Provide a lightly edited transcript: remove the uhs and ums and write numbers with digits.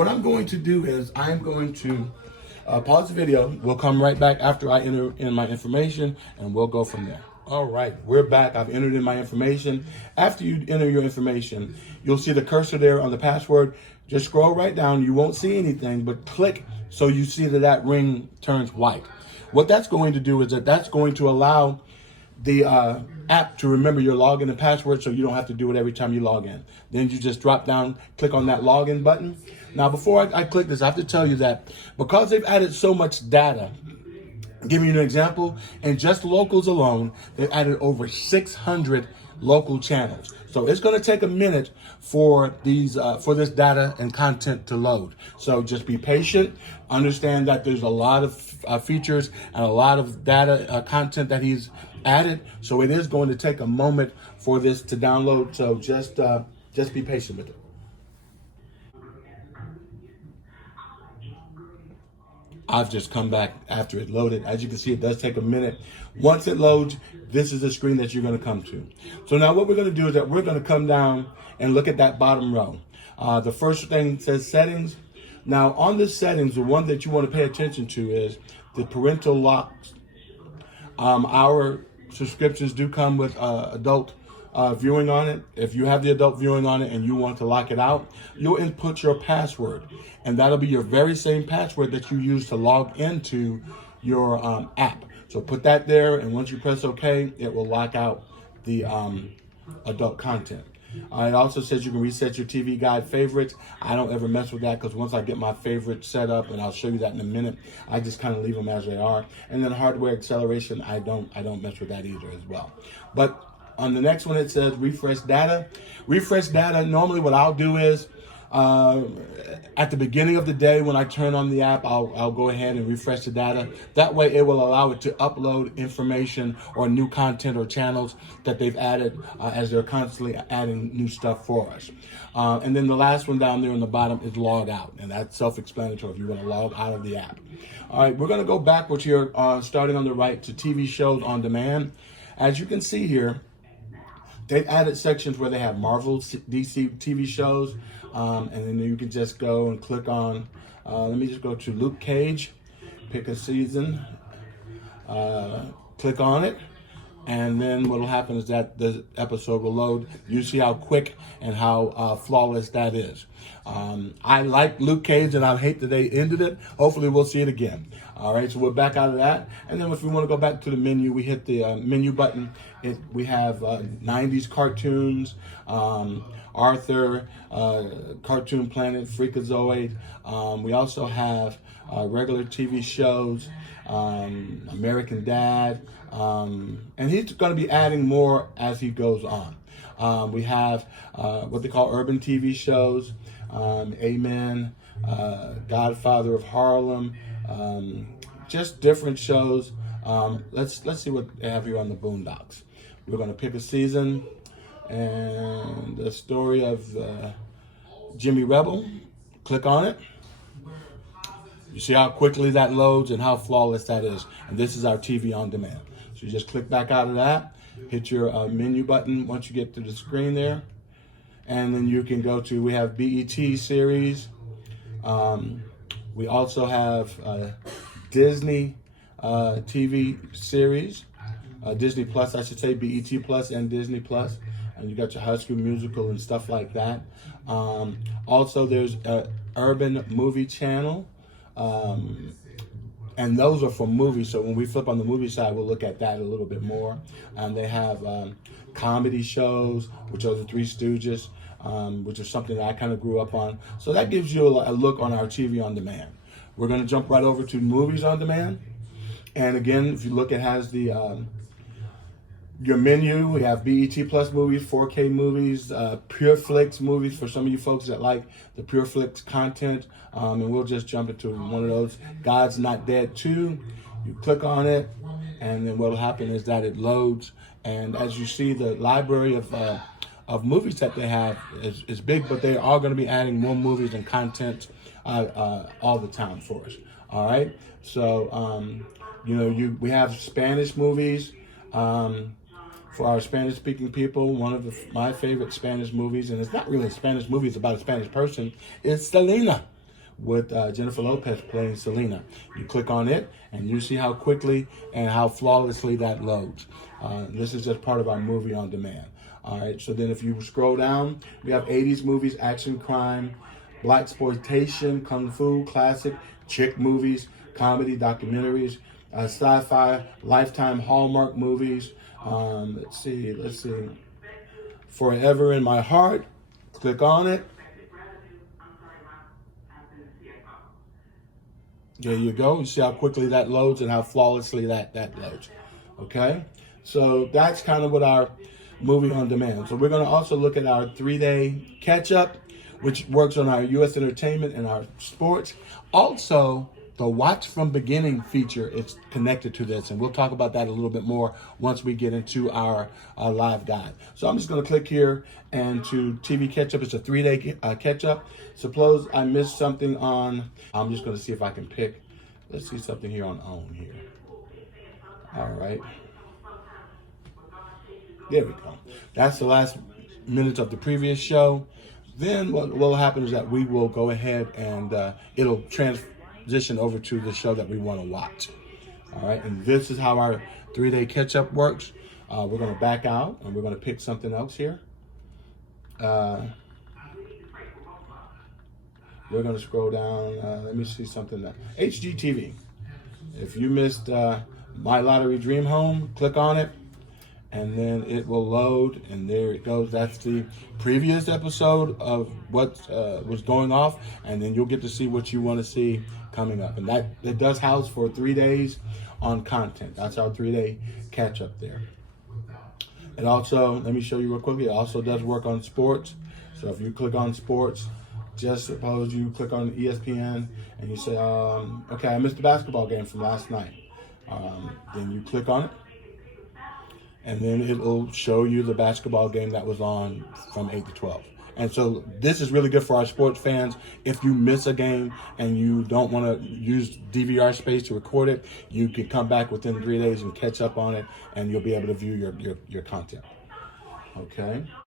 What I'm going to do is I'm going to pause the video. We'll come right back after I enter in my information, and we'll go from there. All right, we're back. I've entered in my information. After you enter your information, you'll see the cursor there on the password. Just scroll right down. You won't see anything, but click so you see that ring turns white. What that's going to do is that's going to allow the app to remember your login and password, so you don't have to do it every time you log in. Then you just drop down, click on that login button. Now, before I click this, I have to tell you that because they've added so much data, I'll give you an example, in just locals alone, they've added over 600 local channels. So it's going to take a minute for this data and content to load. So just be patient. Understand that there's a lot of features and a lot of data content that he's added. So it is going to take a moment for this to download. So just be patient with it. I've just come back after it loaded. As you can see, it does take a minute. Once it loads, this is the screen that you're going to come to. So now what we're going to do is that we're going to come down and look at that bottom row. The first thing says settings. Now on the settings, the one that you want to pay attention to is the parental locks. Our subscriptions do come with adult viewing on it. If you have the adult viewing on it and you want to lock it out, you'll input your password, and that'll be your very same password that you use to log into your app. So put that there, and once you press OK, it will lock out the adult content. It also says you can reset your TV guide favorites. I don't ever mess with that because once I get my favorites set up, and I'll show you that in a minute, I just kind of leave them as they are. And then hardware acceleration, I don't mess with that either as well. But on the next one, it says refresh data. Refresh data, normally what I'll do is at the beginning of the day when I turn on the app, I'll go ahead and refresh the data. That way it will allow it to upload information or new content or channels that they've added as they're constantly adding new stuff for us. And then the last one down there on the bottom is log out, and that's self-explanatory if you want to log out of the app. All right, we're going to go backwards here, starting on the right to TV shows on demand. As you can see here, they've added sections where they have Marvel, DC TV shows, and then you can just go and click on, let me just go to Luke Cage, pick a season, click on it, and then what will happen is that the episode will load. You see how quick and how flawless that is. I like Luke Cage, and I hate that they ended it. Hopefully we'll see it again. All right, so we're back out of that. And then if we want to go back to the menu, we hit the menu button. We have 90s cartoons, Arthur, Cartoon Planet, Freakazoid. We also have regular TV shows, American Dad, and he's going to be adding more as he goes on. We have what they call urban TV shows, Amen, Godfather of Harlem, just different shows. Let's see what they have here on the Boondocks. We're going to pick a season, and the story of Jimmy Rebel. Click on it. You see how quickly that loads and how flawless that is. And this is our TV on demand. So you just click back out of that, hit your menu button once you get to the screen there. And then you can go to, we have BET series. We also have Disney TV series. Disney Plus, I should say, BET Plus and Disney Plus. And you got your High School Musical and stuff like that. Also, there's Urban Movie Channel. And those are for movies. So when we flip on the movie side, we'll look at that a little bit more. They have comedy shows, which are the Three Stooges, which is something that I kind of grew up on. So that gives you a look on our TV on demand. We're going to jump right over to movies on demand. And again, if you look, it has the your menu. We have BET Plus movies, 4K movies, PureFlix movies for some of you folks that like the PureFlix content. And we'll just jump into one of those. God's Not Dead 2. You click on it, and then what will happen is that it loads. And as you see, the library of movies that they have is big, but they are going to be adding more movies and content all the time for us. All right. So we have Spanish movies. For our Spanish-speaking people, one of my favorite Spanish movies, and it's not really a Spanish movie, it's about a Spanish person, is Selena. with Jennifer Lopez playing Selena. You click on it, and you see how quickly and how flawlessly that loads. This is just part of our movie on demand. All right, so then if you scroll down, we have 80s movies, action, crime, blaxploitation, kung fu, classic, chick movies, comedy, documentaries, sci-fi, Lifetime, Hallmark movies. Let's see. Forever in My Heart. Click on it. There you go. You see how quickly that loads and how flawlessly that loads. Okay? So that's kind of what our movie on demand. So we're going to also look at our 3-day catch-up, which works on our U.S. entertainment and our sports. Also, the Watch from Beginning feature is connected to this, and we'll talk about that a little bit more once we get into our live guide. So I'm just going to click here and to TV catch-up. It's a 3-day catch-up. Suppose I missed something on, I'm just going to see if I can pick, let's see something here on OWN here. All right. There we go. That's the last minutes of the previous show. Then what will happen is that we will go ahead and it'll transition over to the show that we want to watch. All right, and this is how our 3-day catch-up works. We're going to back out, and we're going to pick something else here. We're going to scroll down. Let me see something. HGTV. If you missed My Lottery Dream Home, click on it, and then it will load, and there it goes. That's the previous episode of what was going off, and then you'll get to see what you want to see coming up. And that it does house for 3 days on content. That's our 3-day catch up there. It also, let me show you real quickly, it also does work on sports. So if you click on sports, just suppose you click on ESPN and you say, okay, I missed the basketball game from last night. Then you click on it, and then it will show you the basketball game that was on from 8 to 12. And so this is really good for our sports fans. If you miss a game and you don't want to use DVR space to record it, you can come back within 3 days and catch up on it, and you'll be able to view your content. Okay.